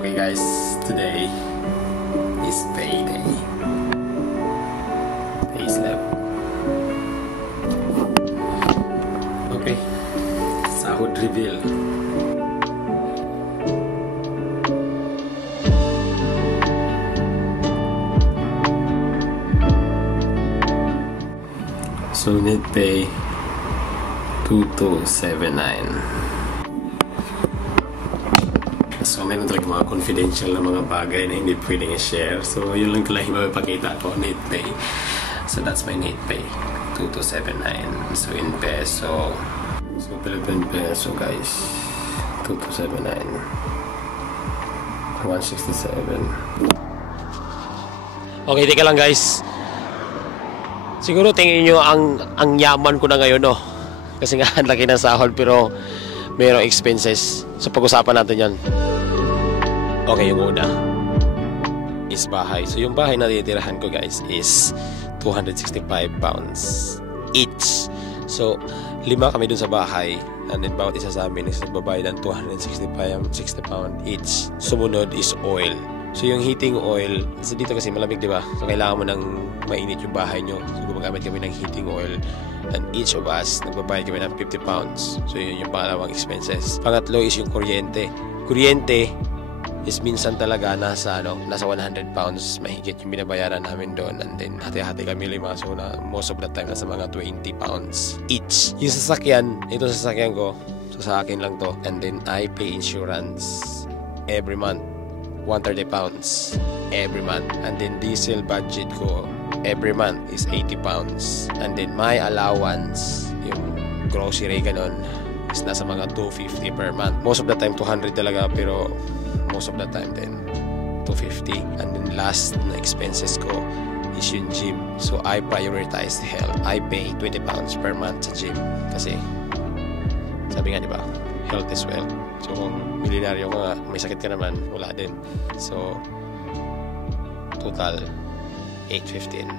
Okay guys, today is payday. Payslip. Okay, sahod reveal. So net pay 2279. So meron talaga mga confidential na mga bagay na hindi pwedeng i-share. So yun lang talaga yung mapapakita ko, net pay. So that's my net pay, 2279. So in peso, so Philippine peso guys, 2279, 167. Okay, teka lang guys. Siguro tingin nyo ang yaman ko na ngayon, no? Kasi nga ang laki ng sahod pero mayroong expenses. So pag-usapan natin yan. Okay, yung una is bahay. So yung bahay na titirahan ko guys is 265 pounds each. So 5 kami dun sa bahay, and then bawat isa sa amin is nagbabayad ng 265 60 pound each. Sumunod is oil. So yung heating oil, so dito kasi malamig, di ba? So kailangan mo nang mainit yung bahay nyo. So gumagamit kami ng heating oil, and each of us nagbabayad kami ng 50 pounds. So yun yung pangalawang expenses. Pangatlo is yung kuryente. Kuryente is minsan talaga nasa 100 pounds mahigit yung binabayaran namin doon, and then hati-hati kami 5. So na most of the time nasa mga 20 pounds each. Yung sasakyan, ito sasakyan ko, so sa akin lang to, and then I pay insurance every month, 130 pounds every month, and then diesel budget ko every month is 80 pounds, and then my allowance, yung grocery ganon, is nasa mga 250 per month. Most of the time 200 talaga, pero most of the time then 250. And then last na expenses ko is yung gym. So I prioritize health. I pay 20 pounds per month sa gym kasi sabi nga, di ba, health is wealth. So kung milyonaryo ka nga, may sakit ka naman, wala din. So total 815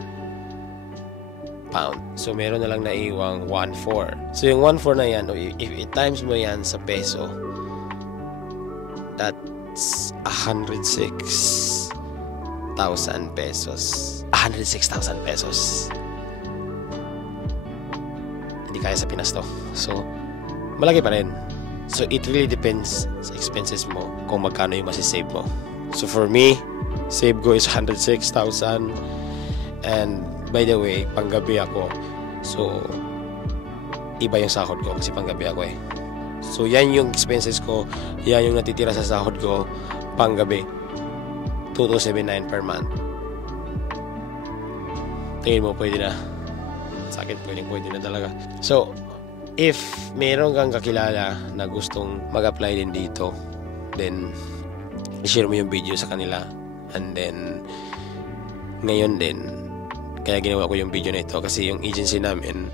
pound. So meron na lang naiwang 1.4. So yung 1.4 na yan, if i-times mo yan sa peso, that's 106,000 pesos. 106,000 pesos. Hindi kaya sa Pinas to. So malaki pa rin. So it really depends sa expenses mo kung magkano yung masisave mo. So for me, save ko is 106,000. And by the way, panggabi ako. So iba yung sahod ko kasi panggabi ako eh. So yan yung expenses ko, yan yung natitira sa sahod ko panggabi, 2279 per month. Tingin mo pwede na? Sa akin pwede na talaga. So if meron kang kakilala na gustong mag-apply din dito, then i-share mo yung video sa kanila. And then ngayon din, kaya ginawa ko yung video na ito kasi yung agency namin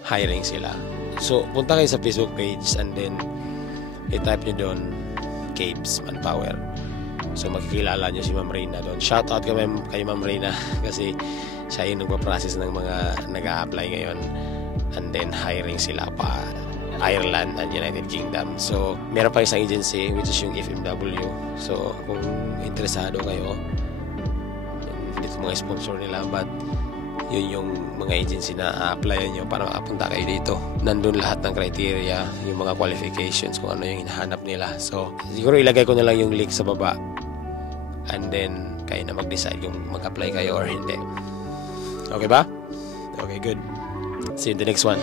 hiring sila. So punta kayo sa Facebook page, and then i-type nyo doon Caves Manpower. So makikilala nyo si Ma'am Reyna doon. Shoutout kay Ma'am Reyna kasi siya yung nagpa-process ng mga nag-a-apply ngayon. And then hiring sila pa Ireland and United Kingdom. So meron pa isang agency which is yung FMW. So kung interesado kayo, dito mga sponsor nila, but yun yung mga agency na applyan nyo para makapunta kayo dito. Nandun lahat ng criteria, yung mga qualifications, kung ano yung hinahanap nila. So siguro ilagay ko na lang yung link sa baba, and then kayo na mag-decide kung mag-apply kayo or hindi. Okay ba? Okay, good. See you in the next one.